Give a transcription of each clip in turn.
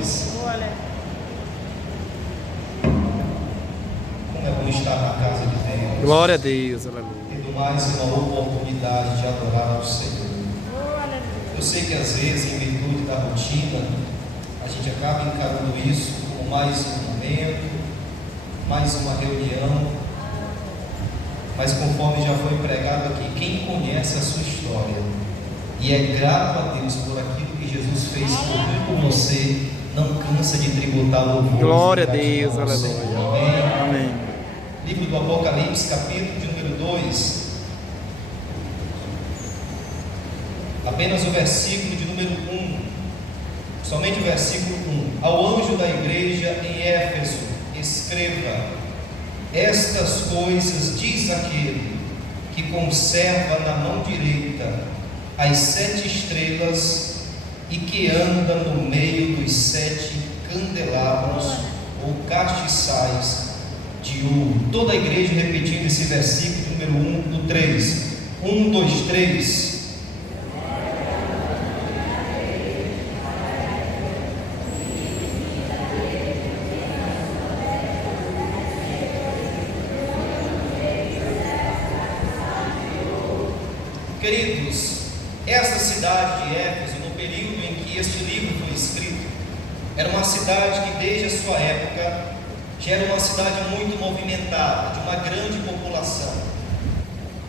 pastores. Como é bom estar na casa de Deus. Glória a Deus, aleluia. Tendo mais uma oportunidade de adorar ao Senhor. Eu sei que às vezes, em virtude da rotina, a gente acaba encarando isso como mais um momento, mais uma reunião. Mas conforme já foi pregado aqui, quem conhece a sua história e é grato a Deus por aquilo que Jesus fez por mim e por você, não cansa de tributar louvor. Glória a Deus, aleluia. Amém. Amém. Livro do Apocalipse, capítulo de número 2. Apenas o versículo de número 1. Somente o versículo 1. Ao anjo da igreja em Éfeso, escreva: estas coisas diz aquele que conserva na mão direita as 7 estrelas e que anda no meio dos 7 candelabros ou castiçais de ouro. Toda a igreja repetindo esse versículo número 1 do 3. 1, 2, 3. Queridos, esta cidade de Éfeso, no período em que este livro foi escrito, era uma cidade que desde a sua época já era uma cidade muito movimentada, de uma grande população.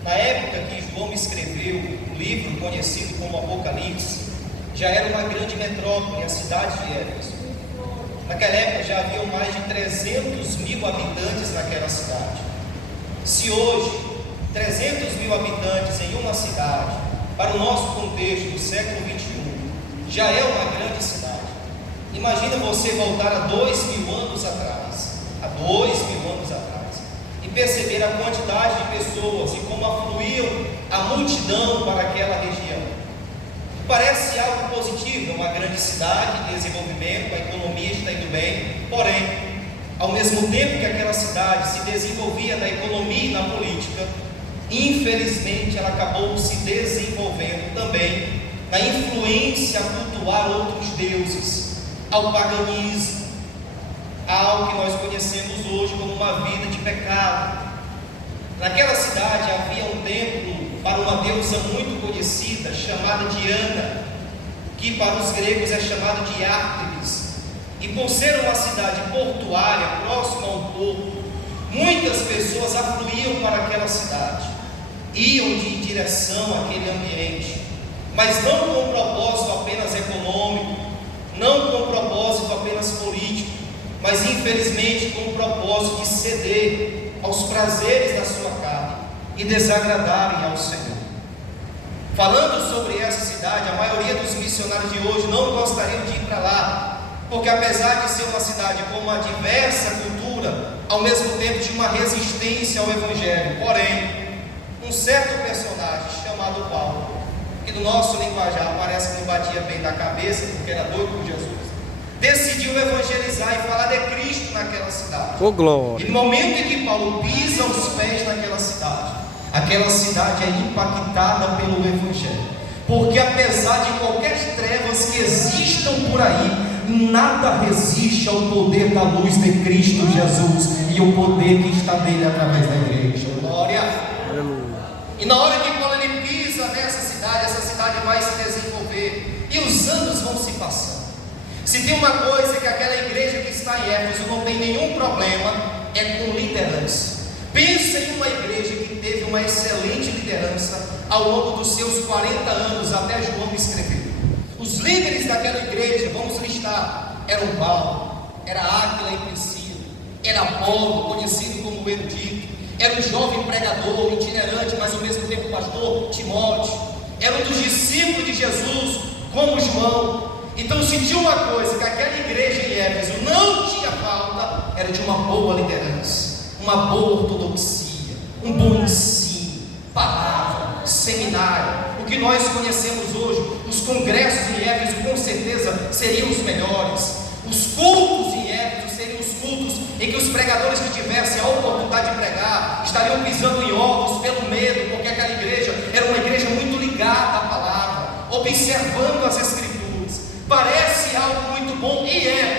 Na época que João escreveu o livro conhecido como Apocalipse, já era uma grande metrópole, a cidade de Éfeso. Naquela época já haviam mais de 300 mil habitantes naquela cidade. Se hoje 300 mil habitantes em uma cidade, para o nosso contexto do século 21, já é uma grande cidade. Imagina você voltar a 2000 anos atrás, e perceber a quantidade de pessoas e como afluiu a multidão para aquela região. Parece algo positivo, é uma grande cidade, desenvolvimento, a economia está indo bem, porém, ao mesmo tempo que aquela cidade se desenvolvia na economia e na política, infelizmente ela acabou se desenvolvendo também na influência a cultuar outros deuses, ao paganismo, ao que nós conhecemos hoje como uma vida de pecado. Naquela cidade havia um templo para uma deusa muito conhecida, chamada Diana, que para os gregos é chamada de Ártemis, e por ser uma cidade portuária, próxima ao porto, muitas pessoas afluíam para aquela cidade, iam em direção àquele ambiente, mas não com um propósito apenas econômico, não com um propósito apenas político, mas infelizmente com o propósito de ceder aos prazeres da sua carne e desagradarem ao Senhor. Falando sobre essa cidade, a maioria dos missionários de hoje não gostariam de ir para lá, porque apesar de ser uma cidade com uma diversa cultura, ao mesmo tempo tinha uma resistência ao Evangelho. Porém, um certo personagem chamado Paulo, que no nosso linguajar parece que não batia bem da cabeça, porque era doido por Jesus, decidiu evangelizar e falar de Cristo naquela cidade. Oh, glória. E no momento em que Paulo pisa os pés naquela cidade, aquela cidade é impactada pelo Evangelho, porque apesar de qualquer trevas que existam por aí, nada resiste ao poder da luz de Cristo Jesus e o poder que está nele através da igreja. Glória. Aleluia. E na hora que Paulo ele pisa nessa cidade, essa cidade vai se desenvolver e os anos vão se passando. Se tem uma coisa que aquela igreja que está em Éfeso não tem nenhum problema, é com liderança. Pensa em uma igreja que teve uma excelente liderança ao longo dos seus 40 anos, até João escrever. Os líderes daquela igreja, vamos listar, eram Paulo, era Áquila e Priscila, era Apolo, conhecido como erudito, era um jovem pregador, itinerante, mas ao mesmo tempo pastor, Timóteo, era um dos discípulos de Jesus, como João. Então, se tinha uma coisa que aquela igreja em Éfeso não tinha falta, era de uma boa liderança, uma boa ortodoxia, um bom ensino, palavra, seminário. O que nós conhecemos hoje, os congressos em Éfeso com certeza seriam os melhores. Os cultos em Éfeso seriam os cultos em que os pregadores que tivessem a oportunidade de pregar estariam pisando em ovos pelo medo, porque aquela igreja era uma igreja muito ligada à palavra, observando as Escrituras. Parece algo muito bom, e é,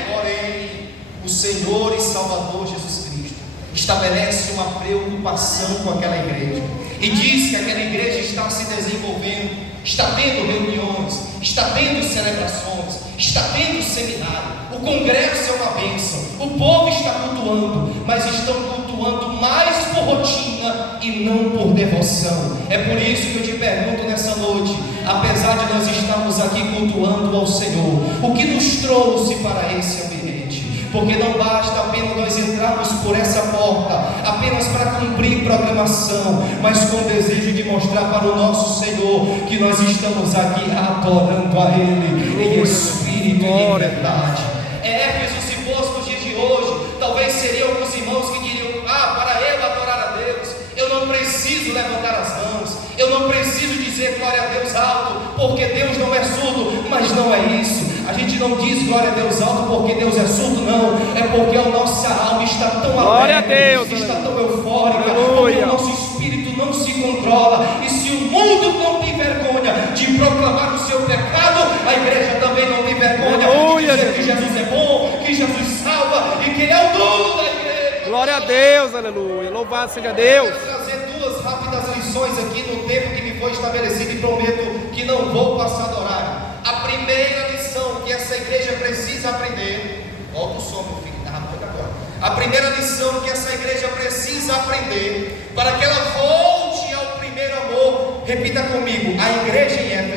o Senhor e Salvador Jesus Cristo estabelece uma preocupação com aquela igreja e diz que aquela igreja está se desenvolvendo, está tendo reuniões, está tendo celebrações, está tendo seminário, o congresso é uma bênção, o povo está cultuando, mas estão cultuando mais por rotina e não por devoção. É por isso que eu te pergunto nessa noite, apesar de nós estarmos aqui cultuando ao Senhor, o que nos trouxe para esse ambiente? Porque não basta apenas nós entrarmos por essa porta apenas para cumprir programação, mas com o desejo de mostrar para o nosso Senhor que nós estamos aqui adorando a Ele em espírito e em verdade. Éfeso, se fosse nos dias de hoje, talvez seriam alguns irmãos que diriam: para eu adorar a Deus, eu não preciso levantar as mãos, eu não preciso dizer glória a Deus alto, porque Deus não é surdo. Mas não é isso. A gente não diz glória a Deus alto porque Deus é surdo, não. É porque a nossa alma está tão alegre, está tão eufórica, porque o nosso espírito não se controla. E se o mundo não tem vergonha de proclamar o seu pecado, a igreja também não tem vergonha de dizer que Jesus é bom, que Jesus salva e que Ele é o dono da igreja. Glória a Deus, aleluia. Louvado seja Deus. Eu quero trazer duas rápidas lições aqui no tempo que me foi estabelecido e prometo que não vou passar do horário. A primeira lição que essa igreja precisa aprender, volta o som, meu filho, está rapando agora. A primeira lição que essa igreja precisa aprender para que ela volte ao primeiro amor, repita comigo: a igreja em Éfeso